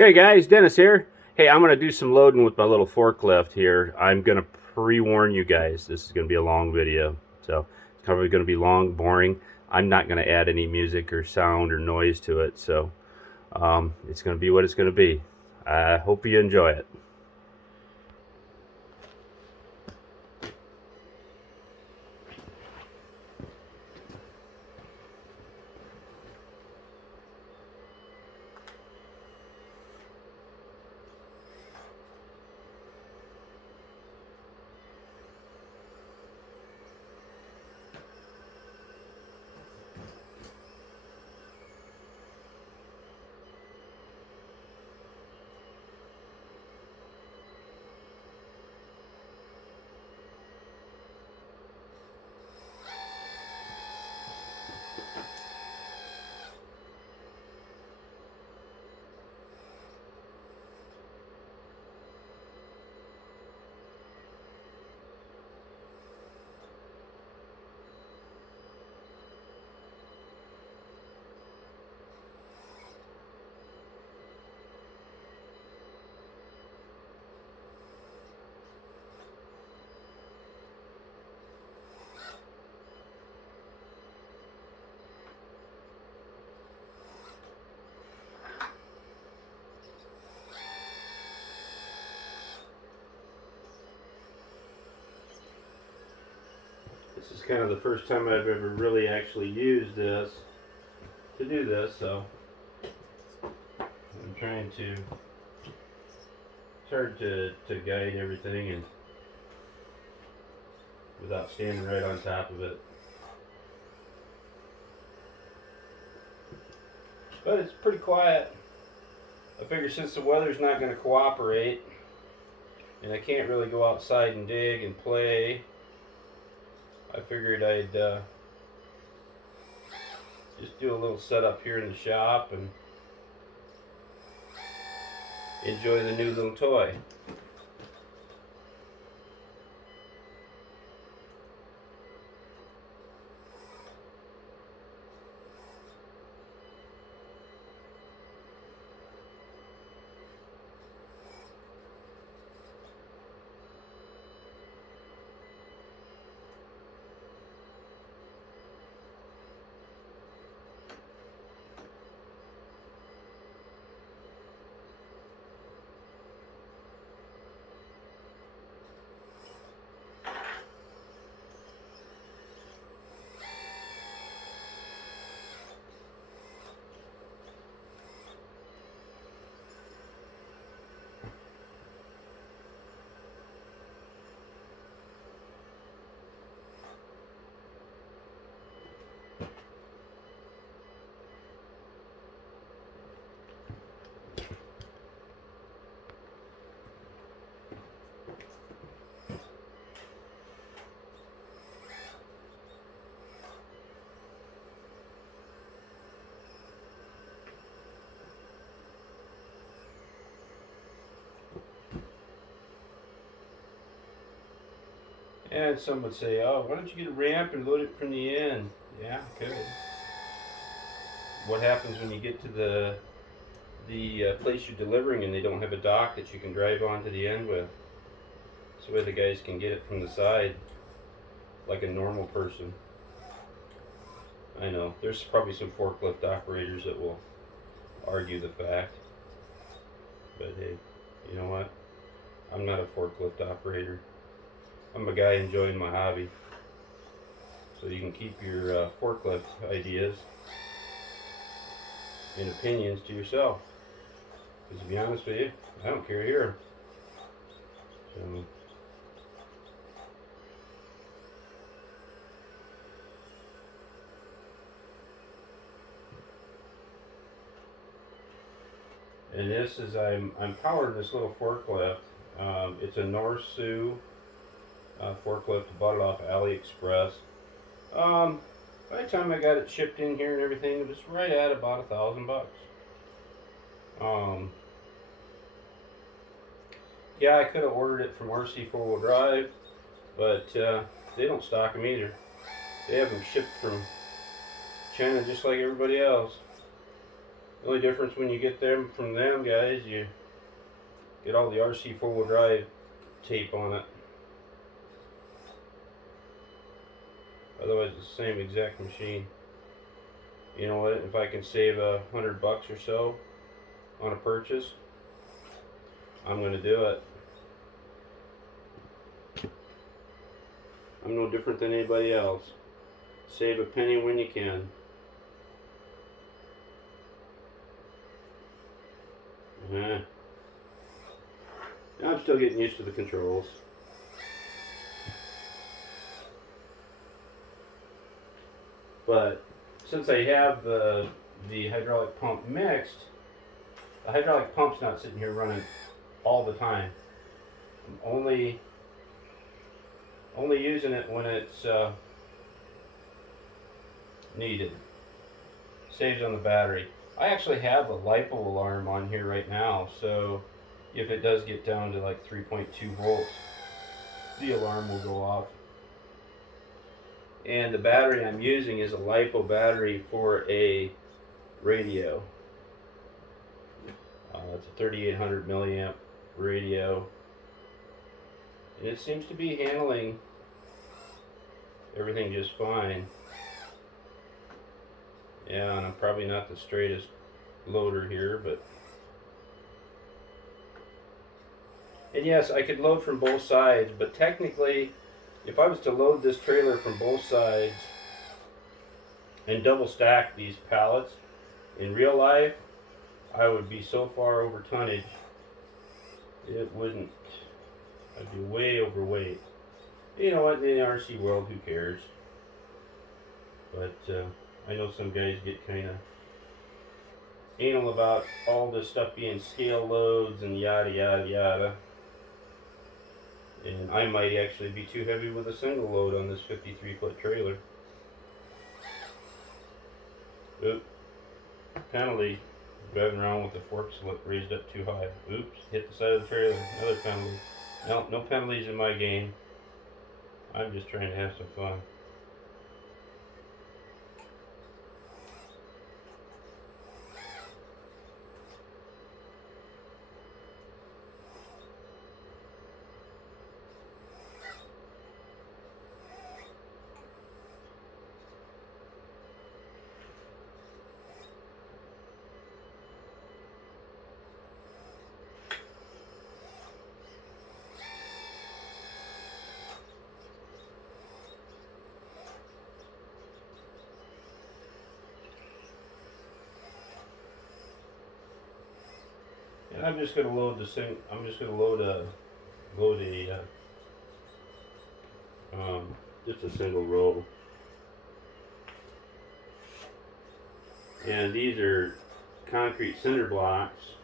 Hey guys, Dennis here. Hey, I'm going to do some loading with my little forklift here. I'm going to pre-warn you guys, this is going to be a long video. So it's probably going to be long, boring. I'm not going to add any music or sound or noise to it. So it's going to be what it's going to be. I hope you enjoy it. This is kind of the first time I've ever really actually used this to do this, so I'm trying to, it's hard to guide everything and without standing right on top of it. But it's pretty quiet. I figure since the weather's not going to cooperate and I can't really go outside and dig and play, I figured I'd just do a little setup here in the shop and enjoy the new little toy. And some would say, oh, why don't you get a ramp and load it from the end? Yeah, could. What happens when you get to the place you're delivering and they don't have a dock that you can drive onto the end with? So way the guys can get it from the side like a normal person. I know, there's probably some forklift operators that will argue the fact. But hey, you know what? I'm not a forklift operator. I'm a guy enjoying my hobby. So you can keep your forklift ideas and opinions to yourself. Because to be honest with you, I don't care here. So, and this is I'm powering this little forklift. It's a Norsu forklift. Bought it off AliExpress. By the time I got it shipped in here and everything, it was right at about $1,000. Yeah, I could have ordered it from RC 4-wheel drive, but they don't stock them either. They have them shipped from China just like everybody else. The only difference when you get them from them guys, you get all the RC 4-wheel drive tape on it. Otherwise, it's the same exact machine. You know what? If I can save $100 or so on a purchase, I'm going to do it. I'm no different than anybody else. Save a penny when you can. I'm still getting used to the controls. But since I have the hydraulic pump mixed, the hydraulic pump's not sitting here running all the time. I'm only using it when it's needed. Saves on the battery. I actually have a LiPo alarm on here right now, so if it does get down to like 3.2 volts, the alarm will go off. And the battery I'm using is a LiPo battery for a radio. It's a 3800 milliamp radio, and it seems to be handling everything just fine. Yeah, and I'm probably not the straightest loader here, but and yes, I could load from both sides, but technically if I was to load this trailer from both sides and double stack these pallets, in real life I would be so far over tonnage it wouldn't. I'd be way overweight. You know what, in the RC world, who cares? But I know some guys get kind of anal about all this stuff being scale loads and yada yada yada. And I might actually be too heavy with a single load on this 53-foot trailer. Oop. Penalty. Driving around with the forks raised up too high. Oops. Hit the side of the trailer. Another penalty. No, no penalties in my game. I'm just trying to have some fun. And I'm just going to load I'm just going to load a just a single row. And these are concrete cinder blocks,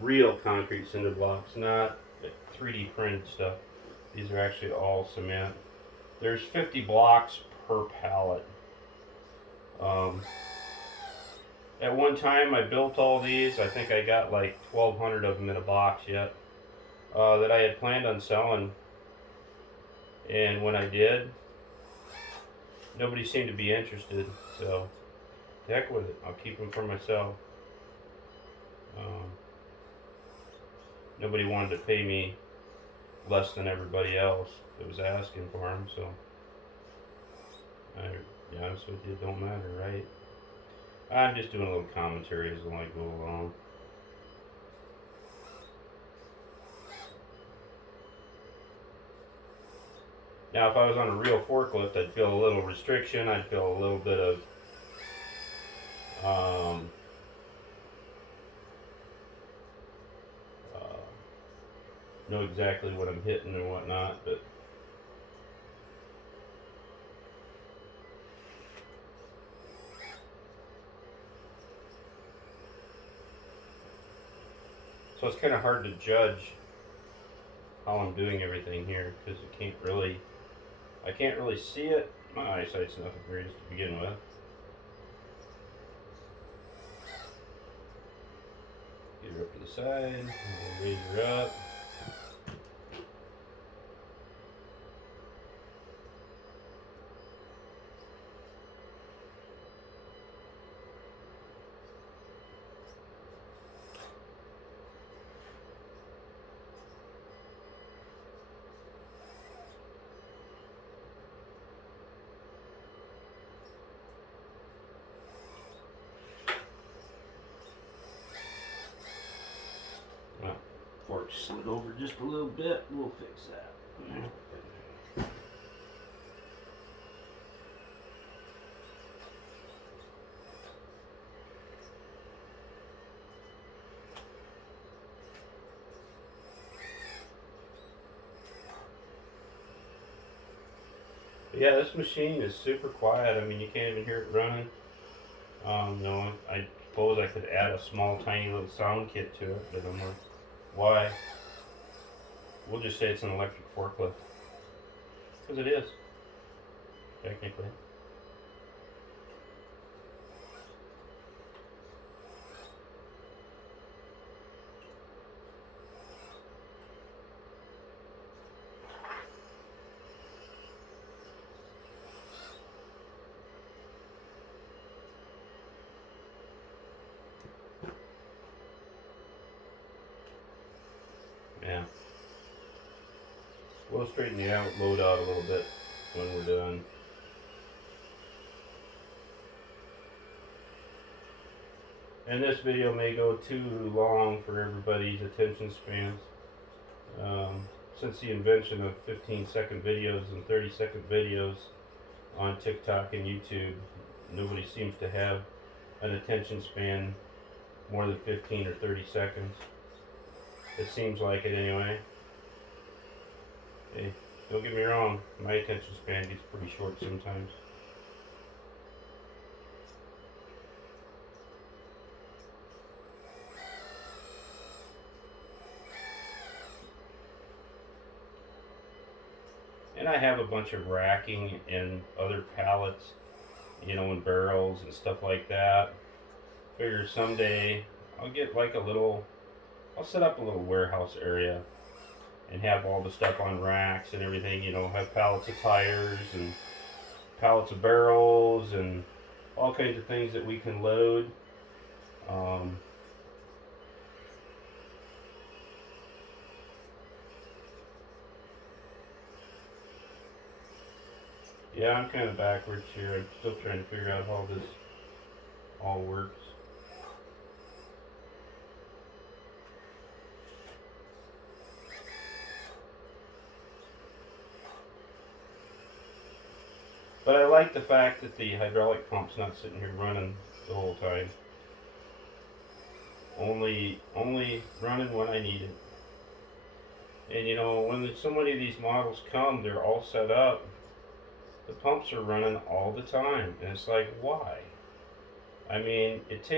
real concrete cinder blocks, not 3D printed stuff. These are actually all cement. There's 50 blocks per pallet. At one time I built all these. I think I got like 1,200 of them in a box yet that I had planned on selling, and when I did, nobody seemed to be interested, so heck with it. I'll keep them for myself. Nobody wanted to pay me less than everybody else that was asking for them, so to be honest with you, it don't matter, right? I'm just doing a little commentary as I go along. Now, if I was on a real forklift, I'd feel a little restriction. I'd feel a little bit of know exactly what I'm hitting and whatnot, but so it's kind of hard to judge how I'm doing everything here because I can't really see it. My eyesight's nothing great to begin with. Get her up to the side, and raise her up. slid over just a little bit. We'll fix that. Yeah, this machine is super quiet. I mean, you can't even hear it running. No, I suppose I could add a small, tiny little sound kit to it, but I'm like, why? We'll just say it's an electric forklift. Because it is, technically. Yeah. We'll straighten the load out a little bit when we're done. And this video may go too long for everybody's attention spans. Since the invention of 15-second videos and 30-second videos on TikTok and YouTube, nobody seems to have an attention span more than 15 or 30 seconds. It seems like it anyway. Hey, don't get me wrong, my attention span gets pretty short sometimes. And I have a bunch of racking and other pallets, and barrels and stuff like that. Figure someday I'll get like I'll set up a little warehouse area and have all the stuff on racks and everything, have pallets of tires and pallets of barrels and all kinds of things that we can load. Yeah, I'm kind of backwards here. I'm still trying to figure out how this all works. But I like the fact that the hydraulic pump's not sitting here running the whole time. Only running when I need it. And when so many of these models come, they're all set up. The pumps are running all the time, and it's like, why? I mean, it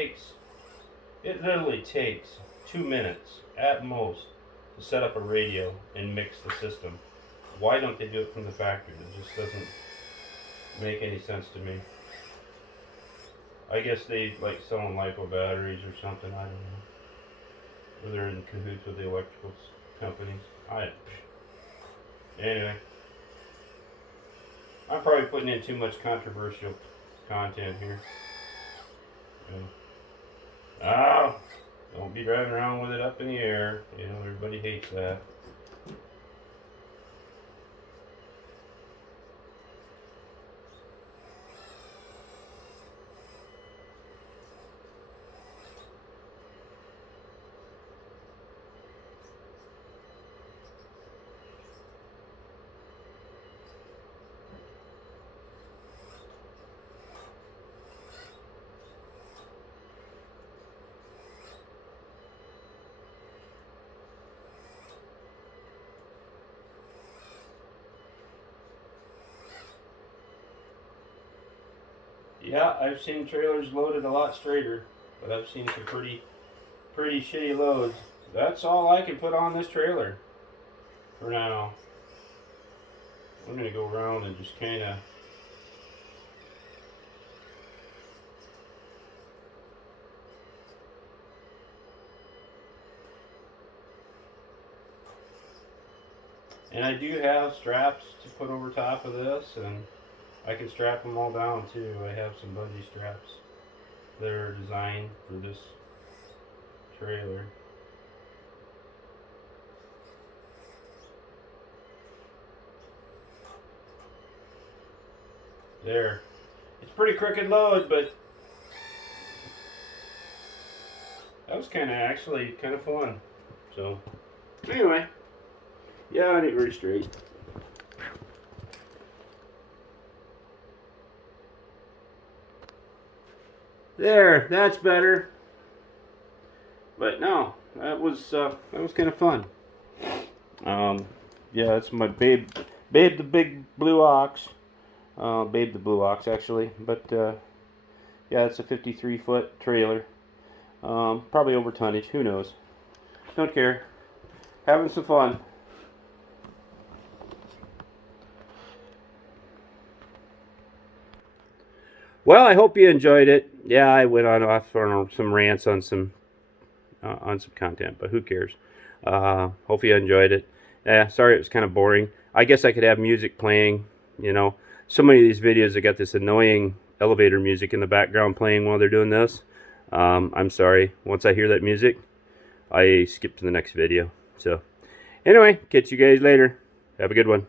literally takes 2 minutes at most to set up a radio and mix the system. Why don't they do it from the factory? It just doesn't make any sense to me. I guess they like selling LiPo batteries or something, I don't know. Or they're in cahoots with the electrical companies. Anyway. I'm probably putting in too much controversial content here. Don't be driving around with it up in the air. Everybody hates that. Yeah, I've seen trailers loaded a lot straighter, but I've seen some pretty shitty loads. That's all I can put on this trailer for now. I'm gonna go around and just kind of and I do have straps to put over top of this, and I can strap them all down too. I have some bungee straps that are designed for this trailer. There. It's a pretty crooked load, but that was actually kind of fun. So Anyway, yeah, it ain't very straight. There, that's better. But no, that was kind of fun. Yeah, that's my Babe the big blue ox. Babe the blue ox actually, but yeah, it's a 53-foot trailer. Probably over tonnage. Who knows? Don't care. Having some fun. Well, I hope you enjoyed it. Yeah, I went off on some rants on some content, but who cares? Hope you enjoyed it. Yeah, sorry it was kind of boring. I guess I could have music playing. You know, so many of these videos have got this annoying elevator music in the background playing while they're doing this. I'm sorry. Once I hear that music, I skip to the next video. So, anyway, catch you guys later. Have a good one.